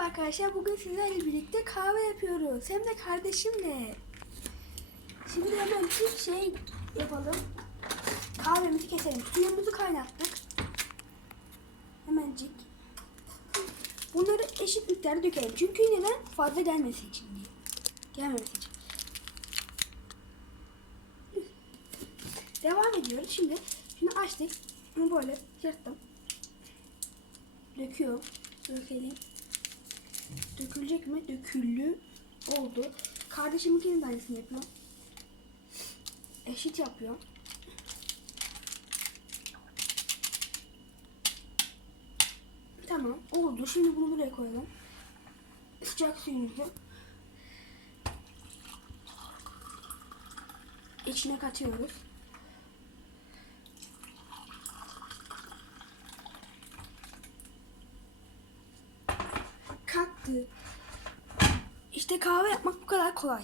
arkadaşlar. Bugün sizlerle birlikte kahve yapıyoruz. Hem de kardeşimle. Şimdi hemen bir şey yapalım. Kahvemizi keselim. Suyumuzu kaynattık. Hemencik. Bunları eşit miktarda dökelim. Çünkü neden? Fazla gelmesi için diye. Gelmemesi için. Devam ediyoruz. Şimdi şunu açtık. Bunu böyle yırttım. Döküyorum. Dökelim. Dökülecek mi? Döküldü. Oldu. Kardeşiminkinin de aynısını yapıyorum. Eşit yapıyorum. Tamam. Oldu. Şimdi bunu buraya koyalım. Sıcak suyumuzu içine katıyoruz. Kalktı. İşte kahve yapmak bu kadar kolay.